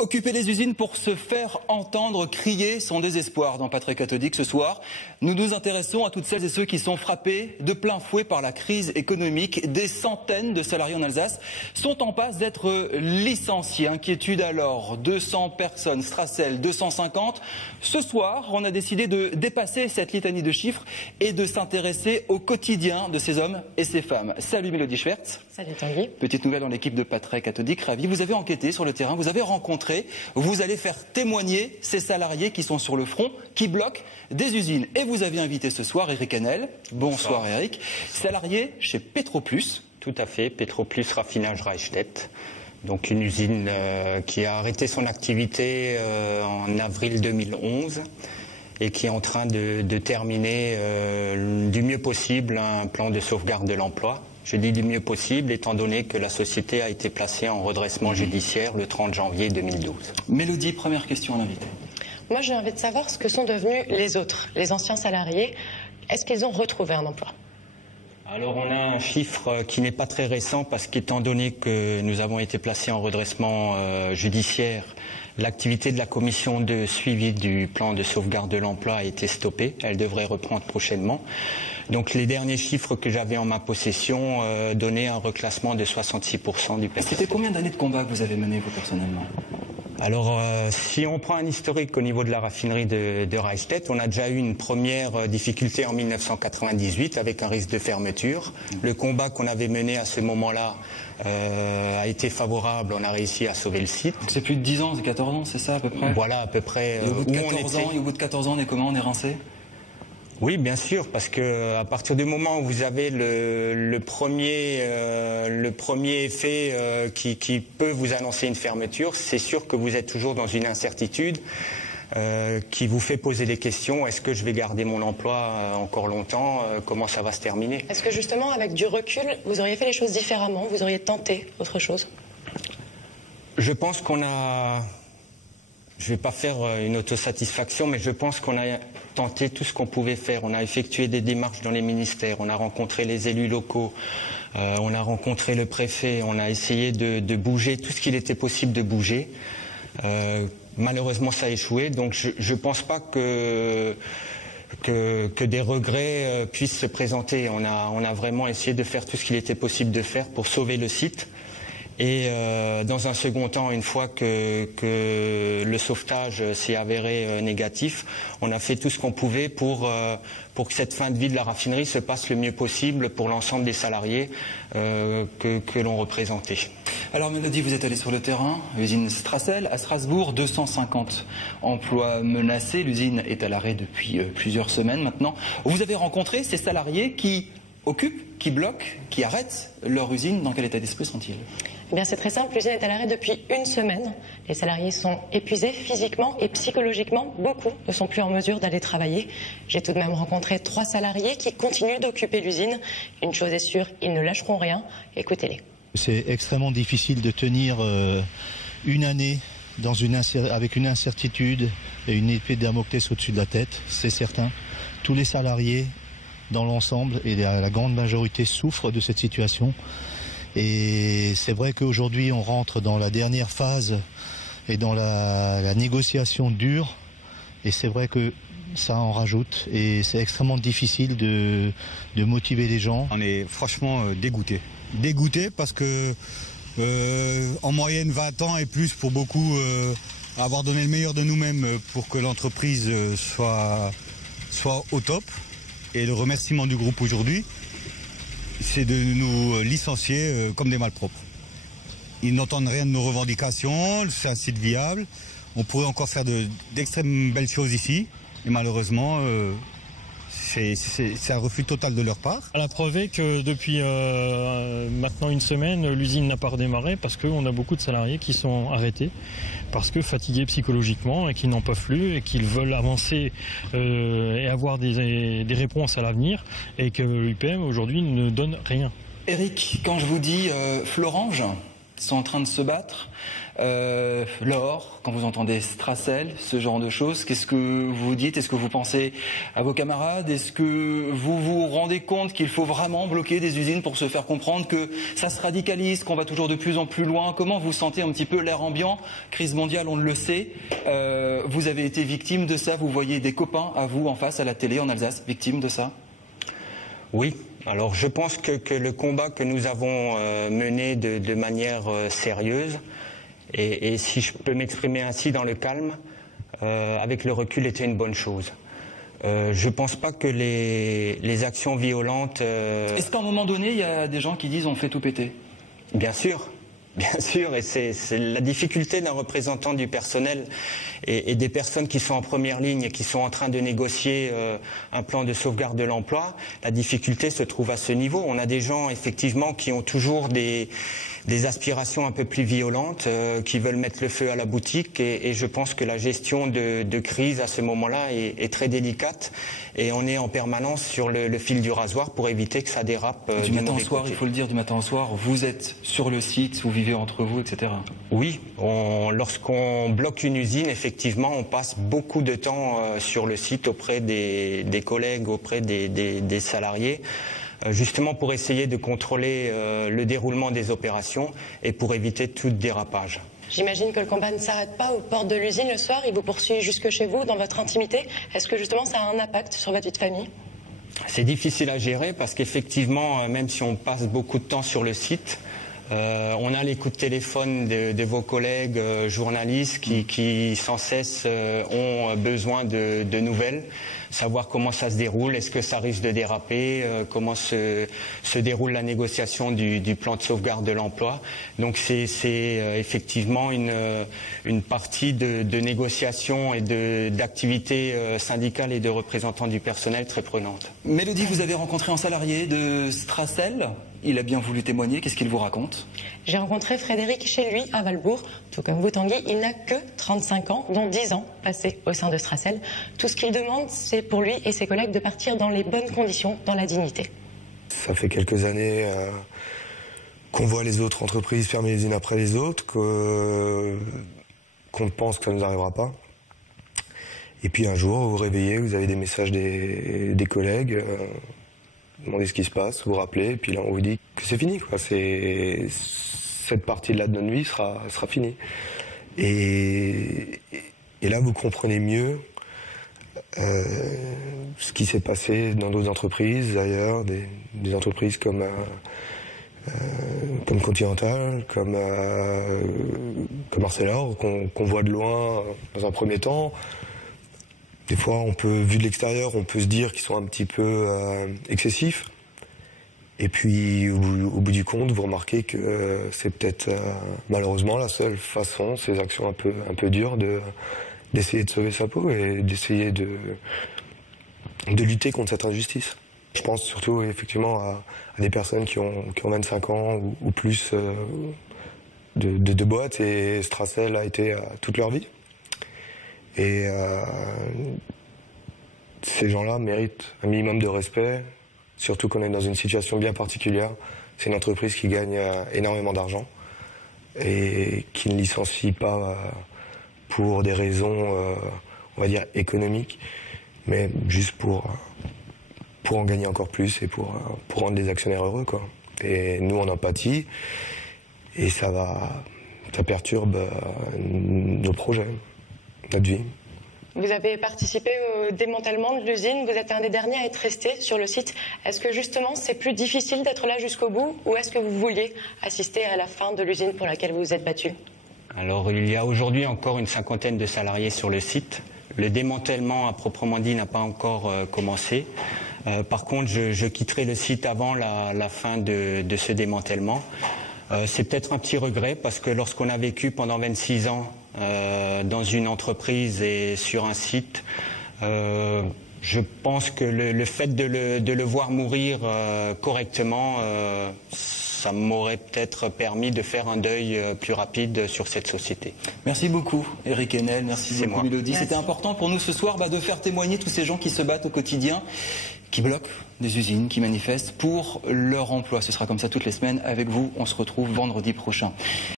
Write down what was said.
Occuper les usines pour se faire entendre, crier son désespoir. Dans Patriote cathodique ce soir, nous nous intéressons à toutes celles et ceux qui sont frappés de plein fouet par la crise économique. Des centaines de salariés en Alsace sont en passe d'être licenciés. Inquiétude alors, 200 personnes, Strassel 250. Ce soir, on a décidé de dépasser cette litanie de chiffres et de s'intéresser au quotidien de ces hommes et ces femmes. Salut Mélodie Schwertz. Salut Tanguy. Petite nouvelle dans l'équipe de Patriote cathodique, ravi. Vous avez enquêté sur le terrain, vous avez rencontré, vous allez faire témoigner ces salariés qui sont sur le front, qui bloquent des usines. Et vous avez invité ce soir Eric Hennel. Bonsoir Eric. Salarié chez Petroplus. Tout à fait, Petroplus Raffinage Reichstätt. Donc une usine qui a arrêté son activité en avril 2011 et qui est en train de terminer du mieux possible un plan de sauvegarde de l'emploi. Je dis du mieux possible, étant donné que la société a été placée en redressement judiciaire le 30 janvier 2012. Mélodie, première question à l'invité. Moi, j'ai envie de savoir ce que sont devenus les autres, les anciens salariés. Est-ce qu'ils ont retrouvé un emploi ? Alors on a un chiffre qui n'est pas très récent parce qu'étant donné que nous avons été placés en redressement judiciaire, l'activité de la commission de suivi du plan de sauvegarde de l'emploi a été stoppée. Elle devrait reprendre prochainement. Donc les derniers chiffres que j'avais en ma possession donnaient un reclassement de 66% du personnel. C'était combien d'années de combat que vous avez mené vous personnellement ? Alors, si on prend un historique au niveau de la raffinerie de Reichstätt, on a déjà eu une première difficulté en 1998 avec un risque de fermeture. Le combat qu'on avait mené à ce moment-là a été favorable, on a réussi à sauver le site. C'est plus de 10 ans, c'est 14 ans, c'est ça à peu près ? Voilà, à peu près. Et au bout de 14 ans, on est comment ? On est rincé ? Oui, bien sûr, parce que à partir du moment où vous avez le premier effet qui peut vous annoncer une fermeture, c'est sûr que vous êtes toujours dans une incertitude qui vous fait poser des questions. Est-ce que je vais garder mon emploi encore longtemps ? Comment ça va se terminer ? Est-ce que justement, avec du recul, vous auriez fait les choses différemment ? Vous auriez tenté autre chose ? Je pense qu'on a... Je ne vais pas faire une autosatisfaction, mais je pense qu'on a tenté tout ce qu'on pouvait faire. On a effectué des démarches dans les ministères, on a rencontré les élus locaux, on a rencontré le préfet, on a essayé de bouger tout ce qu'il était possible de bouger. Malheureusement, ça a échoué, donc je ne pense pas que des regrets puissent se présenter. On a vraiment essayé de faire tout ce qu'il était possible de faire pour sauver le site. Et dans un second temps, une fois que le sauvetage s'est avéré négatif, on a fait tout ce qu'on pouvait pour que cette fin de vie de la raffinerie se passe le mieux possible pour l'ensemble des salariés que l'on représentait. Alors Mélodie, vous êtes allé sur le terrain, usine Strassel, à Strasbourg, 250 emplois menacés. L'usine est à l'arrêt depuis plusieurs semaines maintenant. Vous avez rencontré ces salariés qui occupent, qui bloquent, qui arrêtent leur usine. Dans quel état d'esprit sont-ils ? Eh bien, c'est très simple. L'usine est à l'arrêt depuis une semaine. Les salariés sont épuisés physiquement et psychologiquement. Beaucoup ne sont plus en mesure d'aller travailler. J'ai tout de même rencontré 3 salariés qui continuent d'occuper l'usine. Une chose est sûre, ils ne lâcheront rien. Écoutez-les. C'est extrêmement difficile de tenir une année avec une incertitude et une épée de Damoclès au-dessus de la tête, c'est certain. Tous les salariés dans l'ensemble et la grande majorité souffrent de cette situation. Et c'est vrai qu'aujourd'hui on rentre dans la dernière phase et dans la négociation dure. Et c'est vrai que ça en rajoute et c'est extrêmement difficile de motiver les gens. On est franchement dégoûtés. Dégoûtés parce que en moyenne 20 ans et plus pour beaucoup avoir donné le meilleur de nous-mêmes pour que l'entreprise soit au top. Et le remerciement du groupe aujourd'hui, c'est de nous licencier comme des malpropres. Ils n'entendent rien de nos revendications, c'est un site viable. On pourrait encore faire d'extrêmement belles choses ici. Et malheureusement, c'est un refus total de leur part. La preuve est que depuis maintenant une semaine, l'usine n'a pas redémarré parce qu'on a beaucoup de salariés qui sont arrêtés, parce que fatigués psychologiquement et qui n'en peuvent plus et qu'ils veulent avancer et avoir des réponses à l'avenir et que l'UPM aujourd'hui ne donne rien. Eric, quand je vous dis Florange, sont en train de se battre. Laure, quand vous entendez Stracel, ce genre de choses, qu'est-ce que vous dites? Est-ce que vous pensez à vos camarades? Est-ce que vous vous rendez compte qu'il faut vraiment bloquer des usines pour se faire comprendre que ça se radicalise, qu'on va toujours de plus en plus loin? Comment vous sentez un petit peu l'air ambiant? Crise mondiale, on le sait. Vous avez été victime de ça. Vous voyez des copains à vous en face à la télé en Alsace, victimes de ça? Oui. Alors je pense que le combat que nous avons mené de manière sérieuse, et si je peux m'exprimer ainsi dans le calme, avec le recul, était une bonne chose. Je ne pense pas que les actions violentes... Est-ce qu'à un moment donné, il y a des gens qui disent on fait tout péter? Bien sûr, et c'est la difficulté d'un représentant du personnel et des personnes qui sont en première ligne et qui sont en train de négocier un plan de sauvegarde de l'emploi. La difficulté se trouve à ce niveau. On a des gens effectivement qui ont toujours des aspirations un peu plus violentes, qui veulent mettre le feu à la boutique, et je pense que la gestion de crise à ce moment-là est très délicate, et on est en permanence sur le fil du rasoir pour éviter que ça dérape du matin au soir, il faut le dire, du matin au soir, vous êtes sur le site, vous vivez entre vous, etc. Oui, lorsqu'on bloque une usine, effectivement, on passe beaucoup de temps sur le site auprès des collègues, auprès des salariés, justement pour essayer de contrôler le déroulement des opérations et pour éviter tout dérapage. J'imagine que le combat ne s'arrête pas aux portes de l'usine le soir, il vous poursuit jusque chez vous, dans votre intimité. Est-ce que justement ça a un impact sur votre vie de famille? C'est difficile à gérer parce qu'effectivement, même si on passe beaucoup de temps sur le site, on a les coups de téléphone de vos collègues journalistes qui sans cesse ont besoin de nouvelles, savoir comment ça se déroule, est-ce que ça risque de déraper, comment se déroule la négociation du plan de sauvegarde de l'emploi. Donc c'est effectivement une partie de négociation et d'activité syndicale et de représentants du personnel très prenante. Mélodie, vous avez rencontré un salarié de Stracel. Il a bien voulu témoigner. Qu'est-ce qu'il vous raconte? J'ai rencontré Frédéric chez lui à Valbourg. Tout comme vous, Tanguy, il n'a que 35 ans, dont 10 ans passés au sein de Stracel. Tout ce qu'il demande, c'est pour lui et ses collègues de partir dans les bonnes conditions, dans la dignité. Ça fait quelques années qu'on voit les autres entreprises fermer les unes après les autres, qu'on pense que ça ne nous arrivera pas. Et puis un jour, vous vous réveillez, vous avez des messages des collègues... Vous demandez ce qui se passe, vous rappelez, et puis là on vous dit que c'est fini, quoi. Cette partie-là de notre vie sera finie. Et là vous comprenez mieux ce qui s'est passé dans d'autres entreprises, ailleurs, des entreprises comme Continental, comme Arcelor, qu'on voit de loin dans un premier temps. Des fois, vu de l'extérieur, on peut se dire qu'ils sont un petit peu excessifs. Et puis, au bout du compte, vous remarquez que c'est peut-être malheureusement la seule façon, ces actions un peu dures, d'essayer de sauver sa peau et d'essayer de lutter contre cette injustice. Je pense surtout effectivement à des personnes qui ont 25 ans ou plus de boîtes, et Stracel a été toute leur vie. Et ces gens-là méritent un minimum de respect, surtout qu'on est dans une situation bien particulière. C'est une entreprise qui gagne énormément d'argent et qui ne licencie pas pour des raisons, on va dire, économiques, mais juste pour en gagner encore plus et pour rendre les actionnaires heureux, quoi. Et nous, on en pâtit, et ça perturbe nos projets, notre vie. Vous avez participé au démantèlement de l'usine, vous êtes un des derniers à être resté sur le site. Est-ce que justement c'est plus difficile d'être là jusqu'au bout, ou est-ce que vous vouliez assister à la fin de l'usine pour laquelle vous vous êtes battu? Alors il y a aujourd'hui encore une 50aine de salariés sur le site. Le démantèlement à proprement dit n'a pas encore commencé. Par contre je quitterai le site avant la fin de ce démantèlement. C'est peut-être un petit regret parce que lorsqu'on a vécu pendant 26 ans dans une entreprise et sur un site, je pense que le fait de le voir mourir correctement, ça m'aurait peut-être permis de faire un deuil plus rapide sur cette société. Merci beaucoup Eric Haenel, merci beaucoup moi. Mélodie. C'était important pour nous ce soir de faire témoigner tous ces gens qui se battent au quotidien, qui bloquent des usines, qui manifestent pour leur emploi. Ce sera comme ça toutes les semaines avec vous. On se retrouve vendredi prochain.